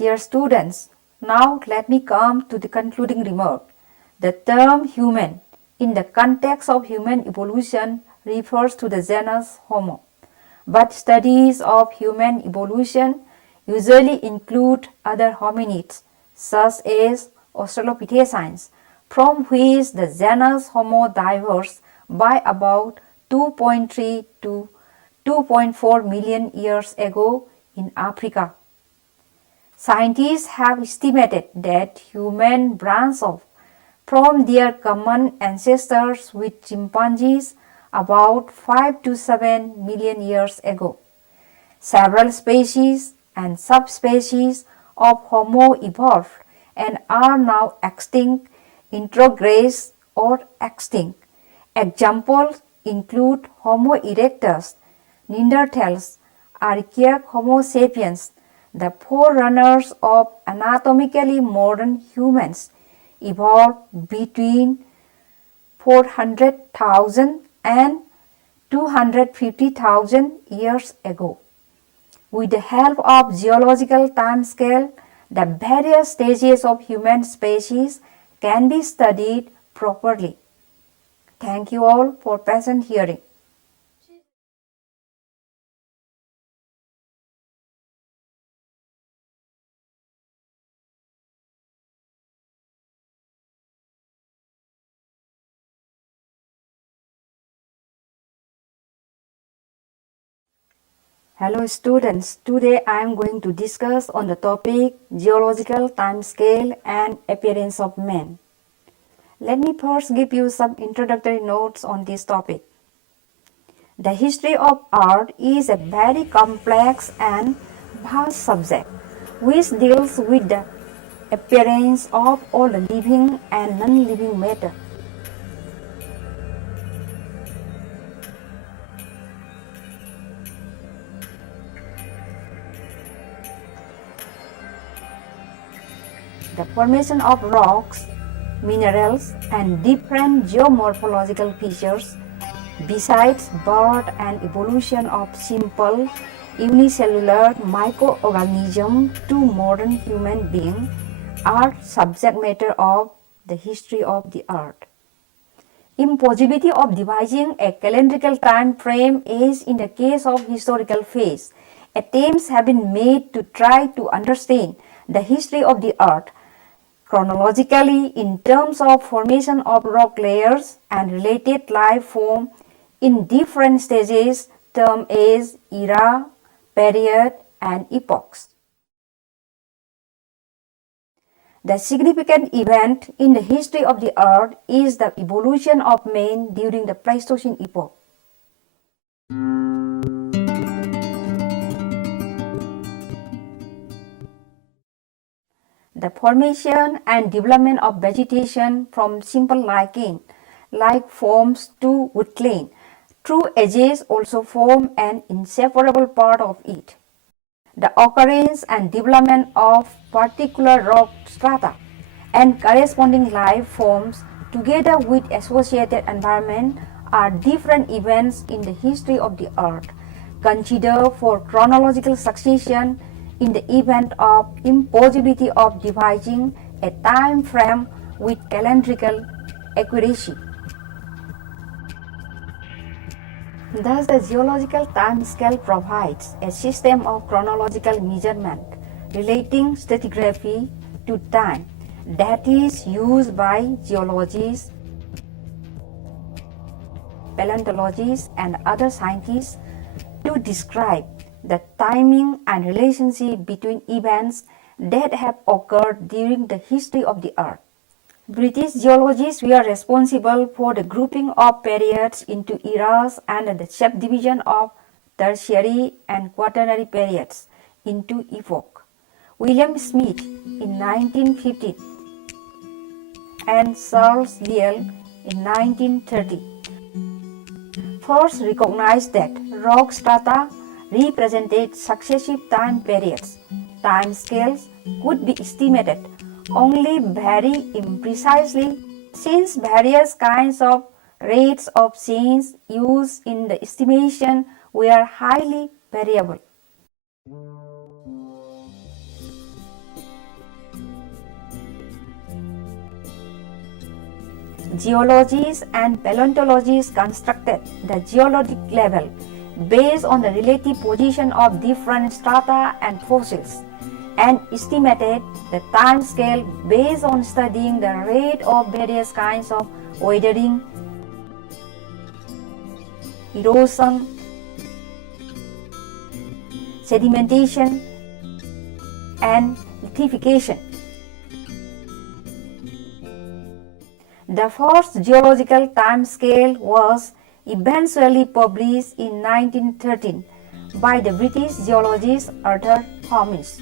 Dear students, now let me come to the concluding remark. The term human in the context of human evolution refers to the genus Homo, but studies of human evolution usually include other hominids such as Australopithecines, from which the genus Homo diverged by about 2.3 to 2.4 million years ago in Africa. Scientists have estimated that humans branched off from their common ancestors with chimpanzees about 5 to 7 million years ago. Several species and subspecies of Homo evolved and are now extinct, introgress, or extinct. Examples include Homo erectus, Neanderthals, archaic Homo sapiens, the forerunners of anatomically modern humans, evolved between 400,000 and 250,000 years ago. With the help of geological timescale, the various stages of human species can be studied properly. Thank you all for patient hearing. Hello students, today I am going to discuss on the topic geological timescale and appearance of man. Let me first give you some introductory notes on this topic. The history of Earth is a very complex and vast subject which deals with the appearance of all the living and non-living matter. The formation of rocks, minerals, and different geomorphological features, besides birth and evolution of simple unicellular microorganisms to modern human beings, are subject matter of the history of the Earth. Impossibility of devising a calendrical time frame is in the case of historical phase. Attempts have been made to try to understand the history of the Earth chronologically in terms of formation of rock layers and related life form in different stages termed as era, period, and epochs. The significant event in the history of the Earth is the evolution of man during the Pleistocene epoch. The formation and development of vegetation from simple lichen-like forms to woodland through ages also form an inseparable part of it. The occurrence and development of particular rock strata and corresponding life forms together with associated environment are different events in the history of the Earth. Consider for chronological succession in the event of impossibility of devising a time frame with calendrical accuracy. Thus, the geological time scale provides a system of chronological measurement relating stratigraphy to time that is used by geologists, paleontologists, and other scientists to describe the timing and relationship between events that have occurred during the history of the Earth. British geologists were responsible for the grouping of periods into eras and the subdivision of tertiary and quaternary periods into epoch. William Smith in 1950 and Charles Lyell in 1930 first recognized that rock strata represented successive time periods. Time scales could be estimated only very imprecisely since various kinds of rates of change used in the estimation were highly variable. Geologists and paleontologists constructed the geologic level based on the relative position of different strata and fossils, and estimated the time scale based on studying the rate of various kinds of weathering, erosion, sedimentation, and lithification. The first geological time scale was eventually published in 1913 by the British geologist Arthur Holmes.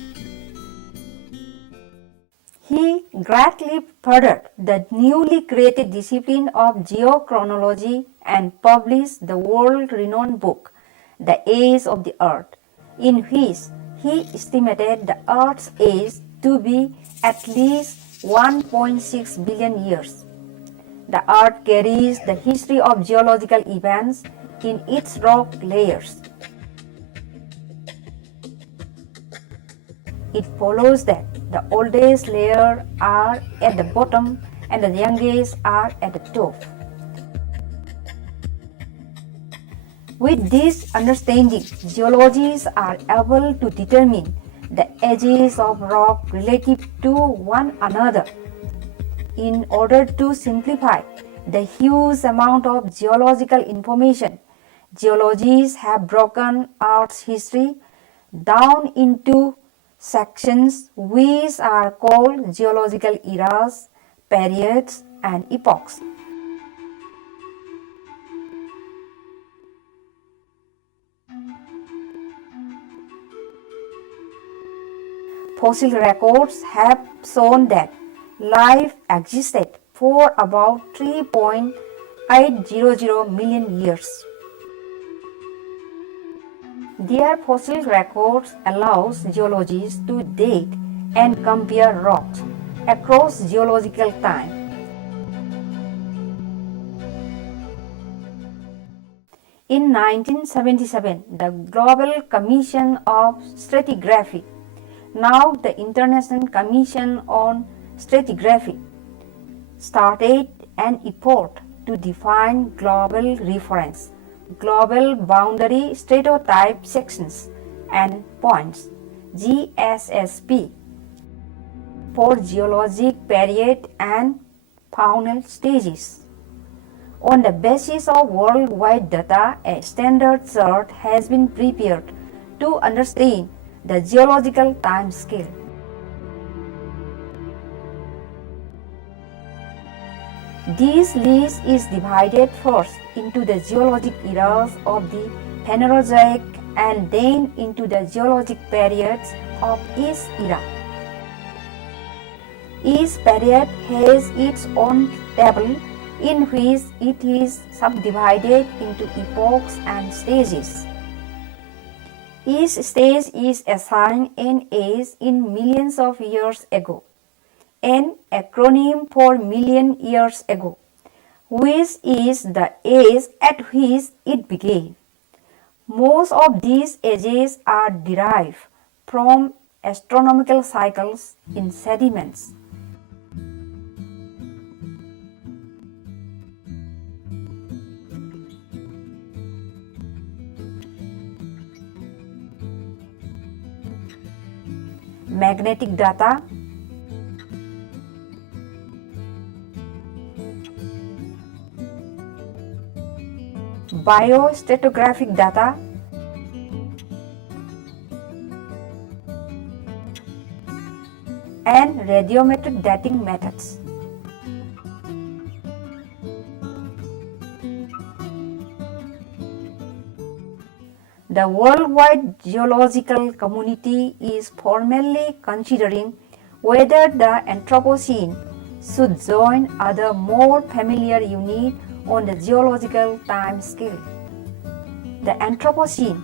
He greatly furthered the newly created discipline of geochronology and published the world-renowned book, The Age of the Earth, in which he estimated the Earth's age to be at least 1.6 billion years. The Earth carries the history of geological events in its rock layers. It follows that the oldest layers are at the bottom and the youngest are at the top. With this understanding, geologists are able to determine the ages of rock relative to one another. In order to simplify the huge amount of geological information, geologists have broken Earth's history down into sections which are called geological eras, periods, and epochs. Fossil records have shown that life existed for about 3.800 million years. Their fossil records allows geologists to date and compare rocks across geological time. In 1977, the Global Commission of Stratigraphy, now the International Commission on Stratigraphy, started an effort to define global reference, global boundary stratotype sections and points (GSSP) for geologic period and faunal stages. On the basis of worldwide data, a standard chart has been prepared to understand the geological time scale. This list is divided first into the geologic eras of the Phanerozoic and then into the geologic periods of each era. Each period has its own table in which it is subdivided into epochs and stages. Each stage is assigned an age in millions of years ago, an acronym for million years ago, which is the age at which it began. Most of these ages are derived from astronomical cycles in sediments. Magnetic data, biostratigraphic data, and radiometric dating methods. The worldwide geological community is formally considering whether the Anthropocene should join other more familiar units on the geological time scale. The Anthropocene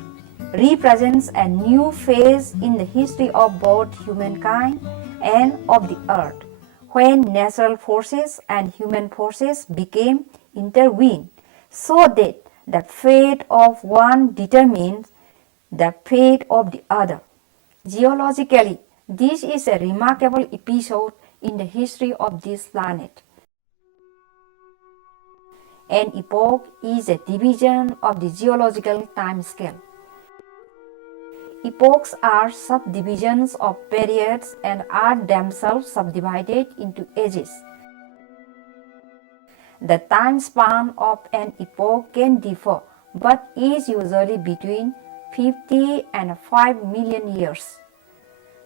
represents a new phase in the history of both humankind and of the earth, when natural forces and human forces became intertwined, so that the fate of one determines the fate of the other. Geologically, this is a remarkable episode in the history of this planet. An epoch is a division of the geological time scale. Epochs are subdivisions of periods and are themselves subdivided into ages. The time span of an epoch can differ, but is usually between 50 and 5 million years.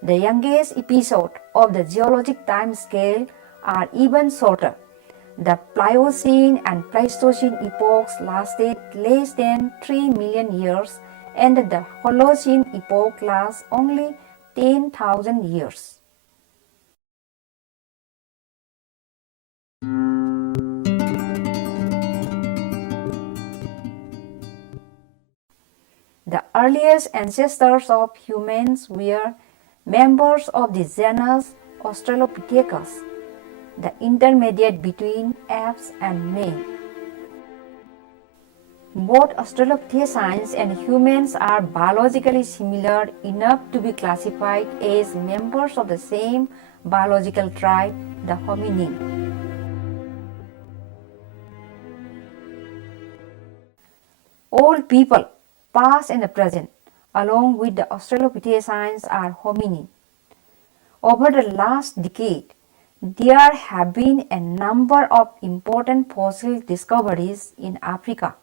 The youngest episode of the geologic time scale are even shorter. The Pliocene and Pleistocene epochs lasted less than 3 million years, and the Holocene epoch lasts only 10,000 years. The earliest ancestors of humans were members of the genus Australopithecus, the intermediate between apes and men. Both Australopithecines and humans are biologically similar enough to be classified as members of the same biological tribe, the hominin. All people, past and present, along with the Australopithecines are hominin. Over the last decade, there have been a number of important fossil discoveries in Africa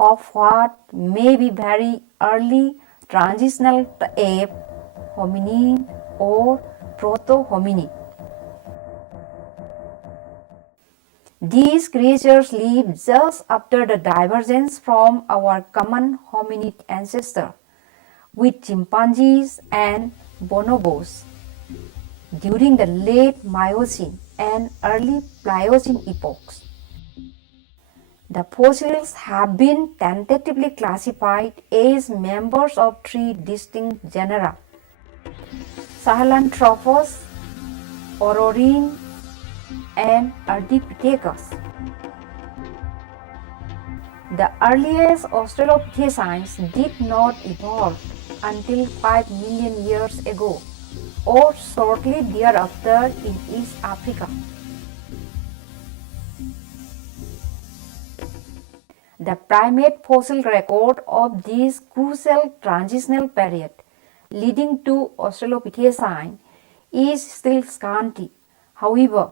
of what may be very early transitional ape, hominin, or proto-hominin. These creatures lived just after the divergence from our common hominid ancestor with chimpanzees and bonobos during the late Miocene and early Pliocene epochs. The fossils have been tentatively classified as members of three distinct genera: Sahelanthropus, Ororhyn, and Ardipithecus. The earliest Australopithecines did not evolve until 5 million years ago, or shortly thereafter in East Africa. The primate fossil record of this crucial transitional period leading to Australopithecine is still scanty. However,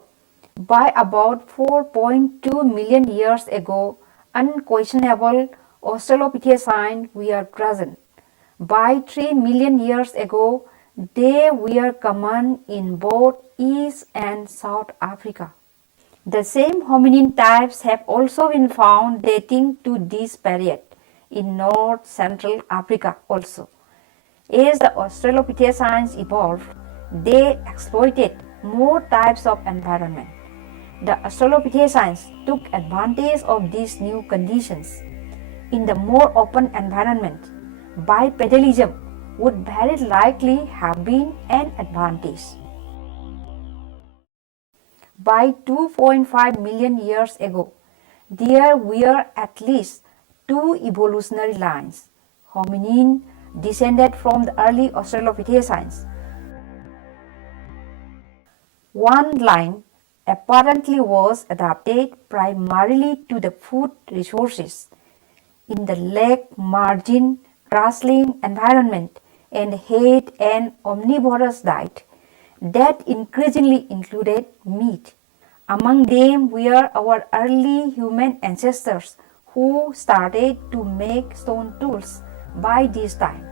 by about 4.2 million years ago, unquestionable Australopithecine were present. By 3 million years ago, they were common in both East and South Africa. The same hominin types have also been found dating to this period in North Central Africa also. As the Australopithecines evolved, they exploited more types of environment. The Australopithecines took advantage of these new conditions. In the more open environment, bipedalism would very likely have been an advantage. By 2.5 million years ago, there were at least two evolutionary lines. Hominin descended from the early Australopithecines. One line apparently was adapted primarily to the food resources in the lake margin grassland environment and had an omnivorous diet that increasingly included meat. Among them were our early human ancestors who started to make stone tools by this time.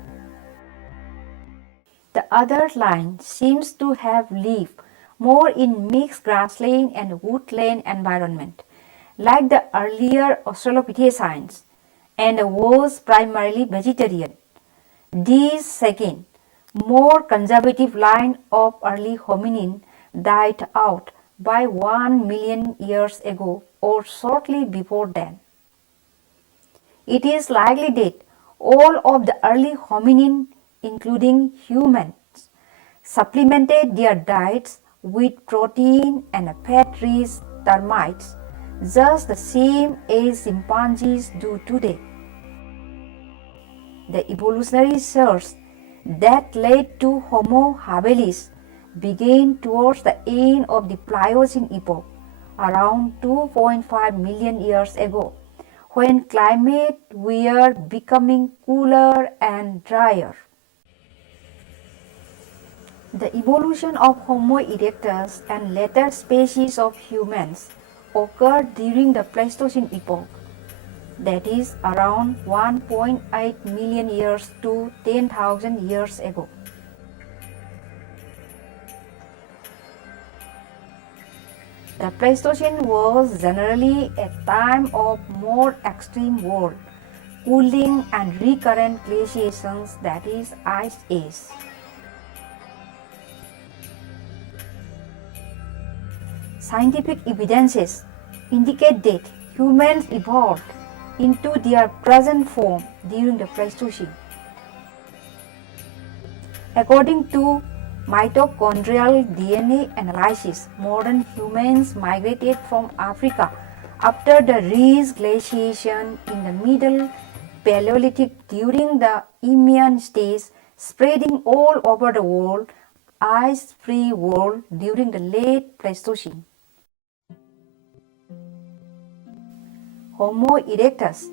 The other line seems to have lived more in mixed grassland and woodland environment, like the earlier Australopithecines, and was primarily vegetarian. This second, more conservative line of early hominin died out by 1 million years ago or shortly before then. It is likely that all of the early hominin, including humans, supplemented their diets with protein and fat-rich termites, just the same as chimpanzees do today. The evolutionary search that led to Homo habilis began towards the end of the Pliocene epoch, around 2.5 million years ago, when climate were becoming cooler and drier. The evolution of Homo erectus and later species of humans occurred during the Pleistocene epoch, that is around 1.8 million years to 10,000 years ago. The Pleistocene was generally a time of more extreme world cooling and recurrent glaciations, that is ice age. Scientific evidences indicate that humans evolved into their present form during the Pleistocene. According to mitochondrial DNA analysis, modern humans migrated from Africa after the Rees glaciation in the Middle Paleolithic during the Eemian stage, spreading all over the world, ice-free world during the late Pleistocene. Homo erectus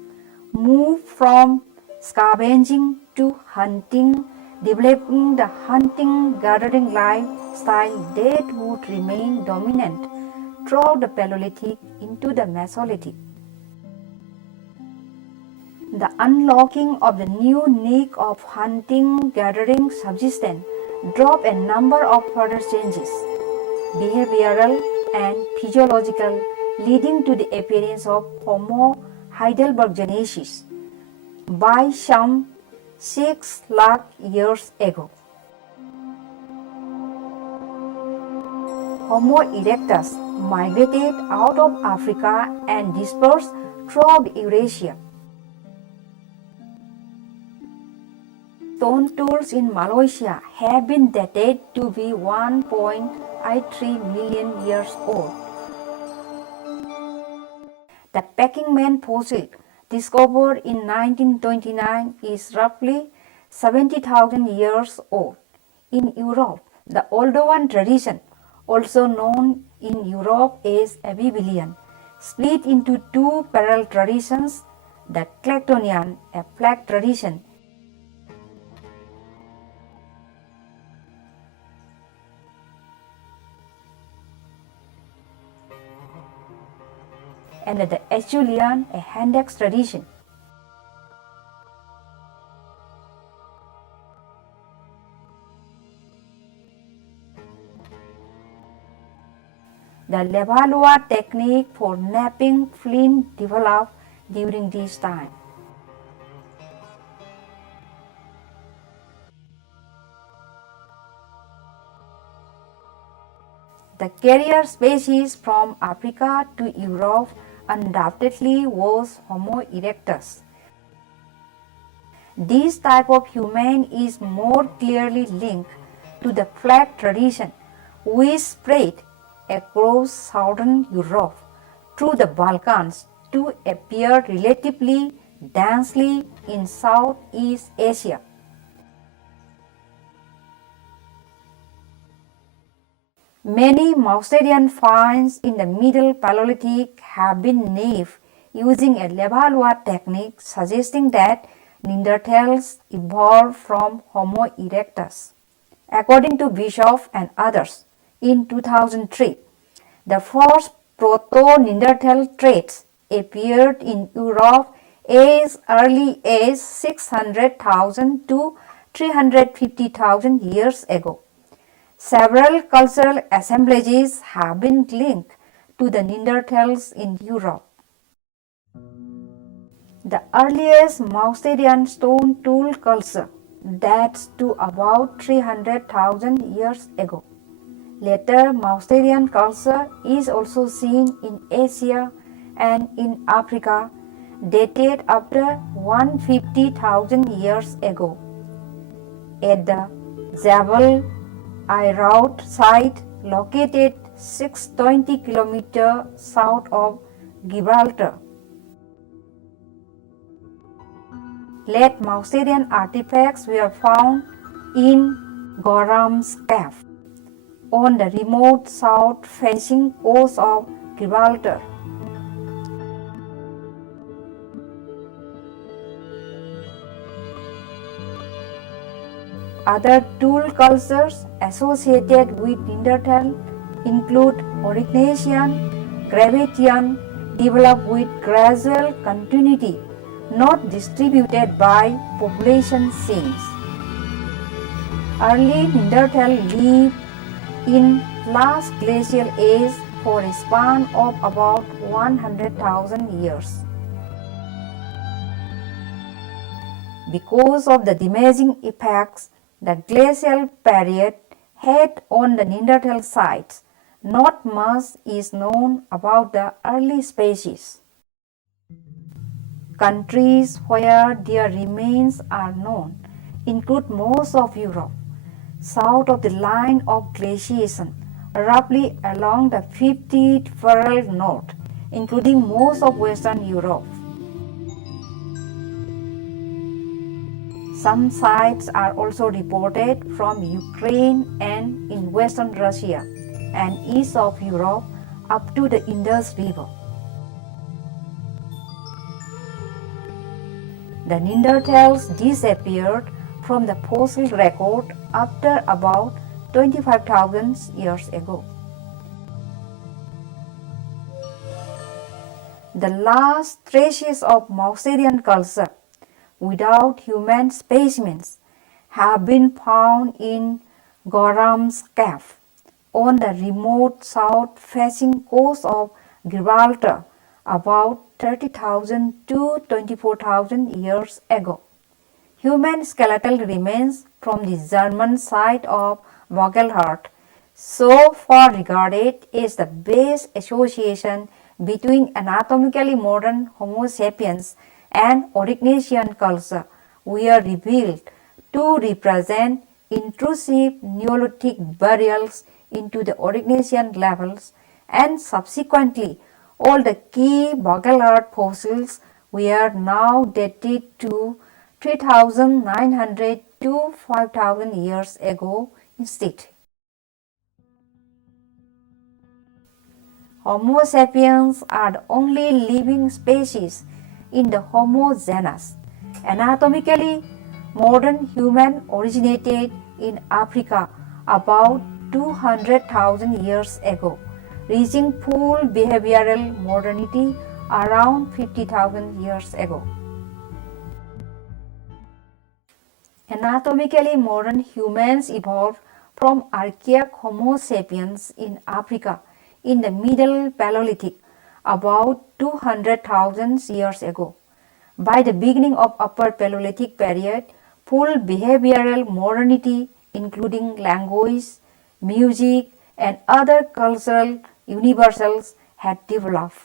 moved from scavenging to hunting, developing the hunting-gathering lifestyle that would remain dominant throughout the Paleolithic into the Mesolithic. The unlocking of the new niche of hunting-gathering subsistence drove a number of further changes, behavioral and physiological, leading to the appearance of Homo heidelbergensis by some 6 lakh years ago. Homo erectus migrated out of Africa and dispersed throughout Eurasia. Stone tools in Malaysia have been dated to be 1.83 million years old. The packing man fossil discovered in 1929 is roughly 70,000 years old. In Europe, the Oldowan tradition, also known in Europe as Abybilian, split into two parallel traditions, the Clactonian, a flag tradition, and the Acheulean, a Handex tradition. The Levallois technique for knapping flint developed during this time. The carrier species from Africa to Europe undoubtedly was Homo erectus. This type of human is more clearly linked to the flag tradition, which spread across southern Europe through the Balkans to appear relatively densely in Southeast Asia. Many Mousterian finds in the Middle Paleolithic have been named using a Levallois technique, suggesting that Neanderthals evolved from Homo erectus. According to Bishop and others, in 2003, the first proto-Neanderthal traits appeared in Europe as early as 600,000 to 350,000 years ago. Several cultural assemblages have been linked to the Neanderthals in Europe. The earliest Mousterian stone tool culture dates to about 300,000 years ago. Later Mousterian culture is also seen in Asia and in Africa, dated after 150,000 years ago. At the Jabal Ayraut site, located 620 km south of Gibraltar, late Mousterian artifacts were found in Gorham's Cave on the remote south-facing coast of Gibraltar. Other tool cultures associated with Neanderthal include Aurignacian, Gravettian, developed with gradual continuity, not distributed by population sinks. Early Neanderthal lived in last glacial age for a span of about 100,000 years. Because of the damaging effects the glacial period had on the Neanderthal sites, not much is known about the early species. Countries where their remains are known include most of Europe, south of the line of glaciation, roughly along the 50th parallel north, including most of Western Europe. Some sites are also reported from Ukraine and in western Russia and east of Europe up to the Indus River. The Neanderthals disappeared from the fossil record after about 25,000 years ago. The last traces of Mousterian culture without human specimens have been found in Gorham's Cave on the remote south-facing coast of Gibraltar about 30,000 to 24,000 years ago. Human skeletal remains from the German site of Vogelhart, so far regarded as the best association between anatomically modern Homo sapiens and Aurignacian culture, were revealed to represent intrusive Neolithic burials into the Aurignacian levels, and subsequently all the key Vogelhart fossils were now dated to 3,900 to 5,000 years ago instead. Homo sapiens are the only living species in the Homo genus. Anatomically, modern human originated in Africa about 200,000 years ago, reaching full behavioral modernity around 50,000 years ago. Anatomically modern humans evolved from archaic Homo sapiens in Africa in the Middle Paleolithic about 200,000 years ago. By the beginning of Upper Paleolithic period, full behavioral modernity including language, music and other cultural universals had developed.